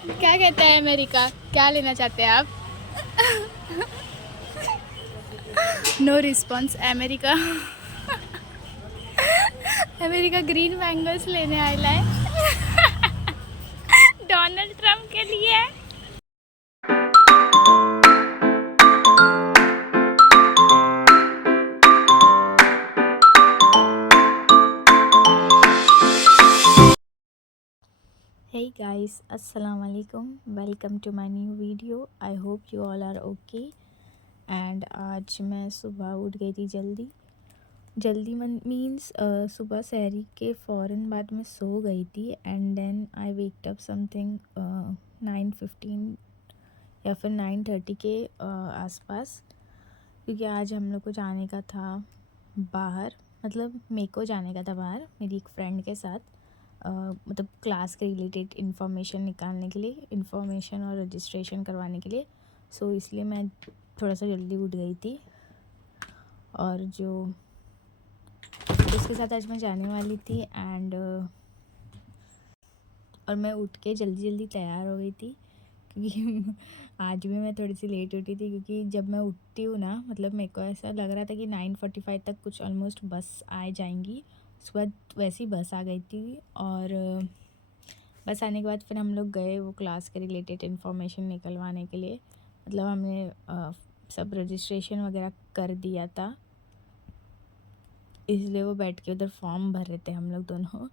क्या कहता है अमेरिका? क्या लेना चाहते हैं आप? No response America. America green mangoes लेने आयला है डोनाल्ड ट्रम्प के लिए। Hey guys, assalamu alaikum. Welcome to my new video. I hope you all are okay. And आज मैं सुबह उठ गई थी जल्दी मीन्स सुबह सहरी के फ़ौरन बाद मैं सो गई थी and then I waked up something 9:15 या फिर 9:30 के आसपास, क्योंकि आज हम लोग को जाने का था बाहर, मतलब मेरे को जाने का था बाहर मेरी एक फ्रेंड के साथ, मतलब क्लास के रिलेटेड इन्फॉर्मेशन निकालने के लिए, इन्फॉर्मेशन और रजिस्ट्रेशन करवाने के लिए। सो इसलिए मैं थोड़ा सा जल्दी उठ गई थी और जो उसके साथ आज मैं जाने वाली थी एंड और मैं उठ के जल्दी तैयार हो गई थी, क्योंकि आज भी मैं थोड़ी सी लेट उठी थी, क्योंकि जब मैं उठती हूँ ना, मतलब मेरे को ऐसा लग रहा था कि 9:45 तक कुछ ऑलमोस्ट बस आ जाएंगी। उसके बाद वैसी बस आ गई थी और बस आने के बाद फिर हम लोग गए वो क्लास के रिलेटेड इन्फॉर्मेशन निकलवाने के लिए। मतलब हमने सब रजिस्ट्रेशन वगैरह कर दिया था, इसलिए वो बैठ के उधर फॉर्म भर रहे थे हम लोग दोनों।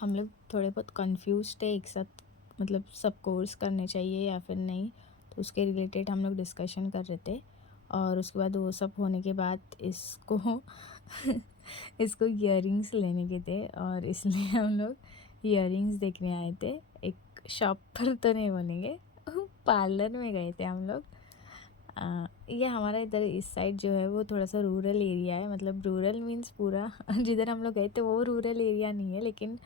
हम लोग थोड़े बहुत कंफ्यूज थे एक साथ, मतलब सब कोर्स करने चाहिए या फिर नहीं, तो उसके रिलेटेड हम लोग डिस्कशन कर रहे थे। और उसके बाद वो सब होने के बाद इसको इसको इयररिंग्स लेने के थे और इसलिए हम लोग इयररिंग्स देखने आए थे। एक शॉप पर तो नहीं बोलेंगे, पार्लर में गए थे हम लोग। ये हमारा इधर इस साइड जो है वो थोड़ा सा रूरल एरिया है, मतलब रूरल मीन्स पूरा जिधर हम लोग गए थे वो रूरल एरिया नहीं है, लेकिन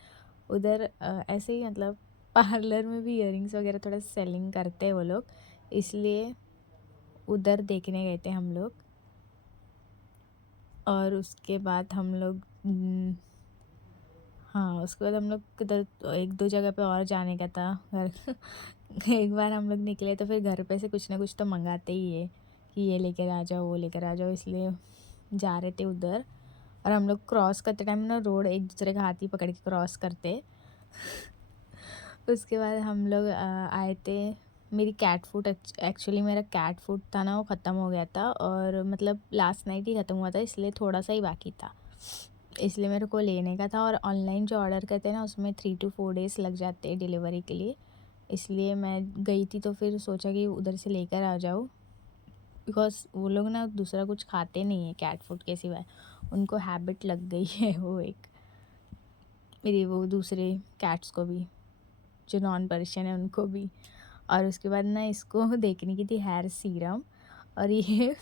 उधर ऐसे ही मतलब पार्लर में भी इयररिंग्स वगैरह थोड़ा सेलिंग करते हैं वो लोग, इसलिए उधर देखने गए थे हम लोग। और उसके बाद हम लोग हाँ, उसके बाद हम लोग किधर एक दो जगह पे और जाने का था घर एक बार हम लोग निकले तो फिर घर पे से कुछ ना कुछ तो मंगाते ही है कि ये लेकर आ जाओ वो लेकर आ जाओ, इसलिए जा रहे थे उधर। और हम लोग क्रॉस करते टाइम ना रोड एक दूसरे का हाथ ही पकड़ के क्रॉस करते। उसके बाद हम लोग आए थे। मेरी कैट फूड एक्चुअली मेरा कैट फूड था ना, वो ख़त्म हो गया था और मतलब लास्ट नाइट ही ख़त्म हुआ था, इसलिए थोड़ा सा ही बाकी था, इसलिए मेरे को लेने का था। और ऑनलाइन जो ऑर्डर करते हैं ना उसमें 3 to 4 डेज़ लग जाते हैं डिलीवरी के लिए, इसलिए मैं गई थी तो फिर सोचा कि उधर से लेकर आ जाऊँ, बिकॉज़ वो लोग ना दूसरा कुछ खाते नहीं है कैट फूड के सिवाय, उनको हैबिट लग गई है वो एक, मेरी वो दूसरे कैट्स को भी जो नॉन पर्शियन है उनको भी। और उसके बाद ना इसको देखने की थी हेयर सीरम, और ये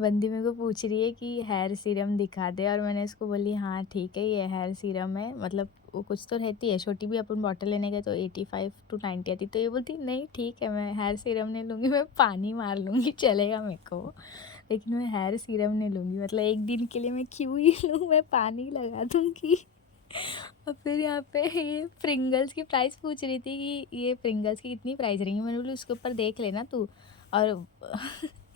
बंदी मेरे को पूछ रही है कि हेयर सीरम दिखा दे, और मैंने इसको बोली हाँ ठीक है ये हेयर सीरम है, मतलब वो कुछ तो रहती है, छोटी भी अपन बॉटल लेने गए तो 85 to 90 आती, तो ये बोलती नहीं ठीक है मैं हेयर सीरम नहीं लूँगी, मैं पानी मार लूँगी चलेगा मेरे को, लेकिन मैं हेयर सीरम नहीं लूँगी, मतलब एक दिन के लिए मैं क्यों ही लूँ, मैं पानी लगा दूँगी। और फिर यहाँ पे ये प्रिंगल्स की प्राइस पूछ रही थी कि ये प्रिंगल्स की कितनी प्राइस रहेंगी, मैंने बोली उसके ऊपर देख लेना तू। और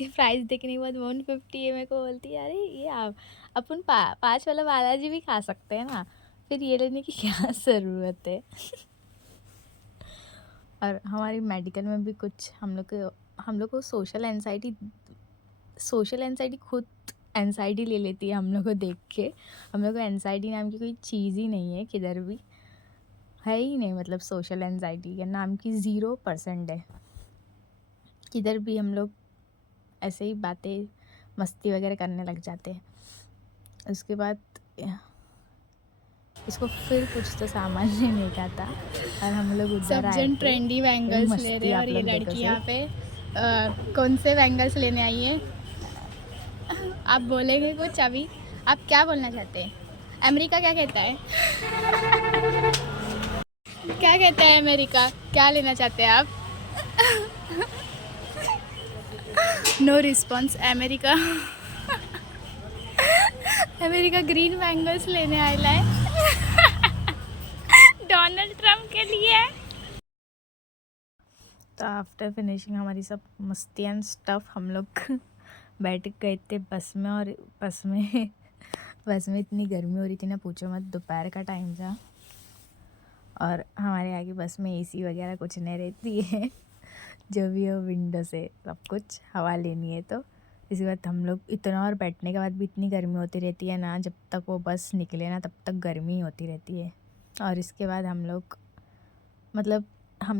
ये प्राइस देखने के बाद 150 है, मेरे को बोलती है अरे ये आप अपन 5 वाला बालाजी भी खा सकते हैं ना, फिर ये लेने की क्या ज़रूरत है। और हमारी मेडिकल में भी कुछ हम लोग को सोशल एंजाइटी खुद एंजाइटी ले लेती है हम लोग को देख के। हम लोग को एंजाइटी नाम की कोई चीज़ ही नहीं है, किधर भी है ही नहीं, मतलब सोशल एंजाइटी के नाम की 0% है किधर भी। हम लोग ऐसे ही बातें मस्ती वगैरह करने लग जाते हैं। उसके बाद इसको फिर कुछ तो सामान लेने का था और हम लोग उधर सब आए जन थे। ट्रेंडी बैंगल्स ले रहे हैं और ये लड़की यहाँ पे कौन से बैंगल्स लेने आई है? आप बोलेंगे कुछ अभी? आप क्या बोलना चाहते हैं? अमेरिका क्या कहता है? क्या कहता है अमेरिका? क्या लेना चाहते हैं आप? No response America. America green mangoes लेने आयला है डोनाल्ड ट्रम्प के लिए। तो आफ्टर फिनिशिंग हमारी सब मस्ती एंड स्टफ हम लोग बैठ गए थे बस में, और बस में इतनी गर्मी हो रही थी ना, पूछो मत। दोपहर का टाइम था और हमारे आगे बस में एसी वगैरह कुछ नहीं रहती है जो भी हो विंडो से सब कुछ हवा लेनी है। तो इसके बाद हम लोग इतना, और बैठने के बाद भी इतनी गर्मी होती रहती है ना, जब तक वो बस निकले ना तब तक गर्मी होती रहती है। और इसके बाद हम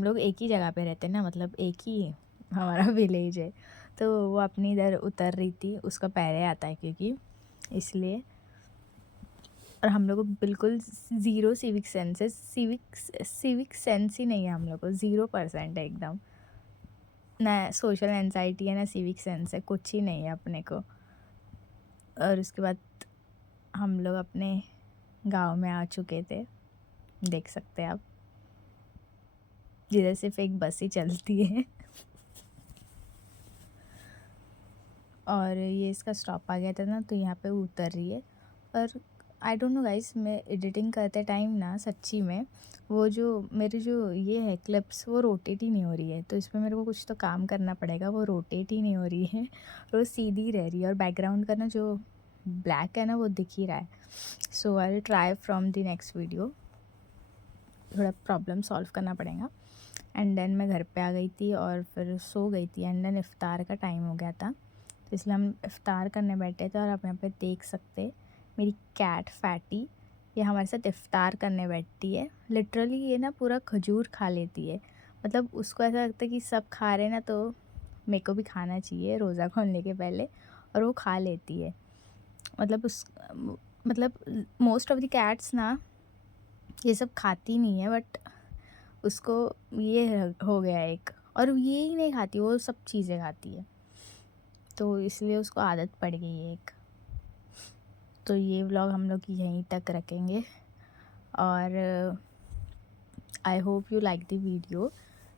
लोग एक ही जगह पे रहते हैं ना, मतलब एक ही हमारा विलेज है। तो वो अपनी इधर उतर रही थी, उसका पहले आता है क्योंकि इसलिए। और हम लोग को बिल्कुल ज़ीरो सिविक सेंस है, सिविक सेंस ही नहीं है हम लोग को, 0% है एकदम। ना सोशल एंजाइटी है ना सिविक सेंस है, कुछ ही नहीं है अपने को। और उसके बाद हम लोग अपने गांव में आ चुके थे, देख सकते हैं आप, जिधर सिर्फ एक बस ही चलती है और ये इसका स्टॉप आ गया था ना, तो यहाँ पे उतर रही है। और आई डोंट नो गाइस, मैं एडिटिंग करते टाइम ना सच्ची में वो जो मेरे जो ये है क्लिप्स, वो रोटेट ही नहीं हो रही है। तो इसमें मेरे को कुछ तो काम करना पड़ेगा, वो रोटेट ही नहीं हो रही है और वो सीधी रह रही है। और बैकग्राउंड का ना जो ब्लैक है ना, वो दिख ही रहा है। So I will try from the next video, थोड़ा प्रॉब्लम सॉल्व करना पड़ेगा। एंड देन मैं घर पे आ गई थी और फिर सो गई थी। एंड देन इफ़्तार का टाइम हो गया था, तो इसलिए हम इफ़्तार करने बैठे थे। और आप यहाँ पे देख सकते, मेरी कैट फैटी ये हमारे साथ इफ़्तार करने बैठती है। लिटरली ये ना पूरा खजूर खा लेती है, मतलब उसको ऐसा लगता है कि सब खा रहे हैं ना, तो मेरे को भी खाना चाहिए रोज़ा खोलने के पहले, और वो खा लेती है। मतलब मोस्ट ऑफ द कैट्स ना ये सब खाती नहीं है, बट उसको ये हो गया है एक, और ये ही नहीं खाती, वो सब चीज़ें खाती है, तो इसलिए उसको आदत पड़ गई है एक। तो ये व्लॉग हम लोग यहीं तक रखेंगे, और I hope you like the video,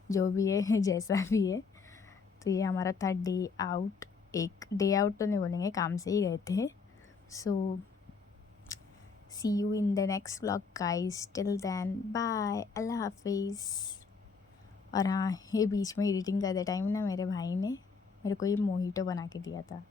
जो भी है जैसा भी है। तो ये हमारा था डे आउट, एक डे आउट तो नहीं बोलेंगे, काम से ही गए थे। So see you in the next vlog guys, till then bye, अल्लाह हाफिज़। और हाँ, ये बीच में एडिटिंग करते टाइम ना मेरे भाई ने मेरे को ये मोहितो बना के दिया था।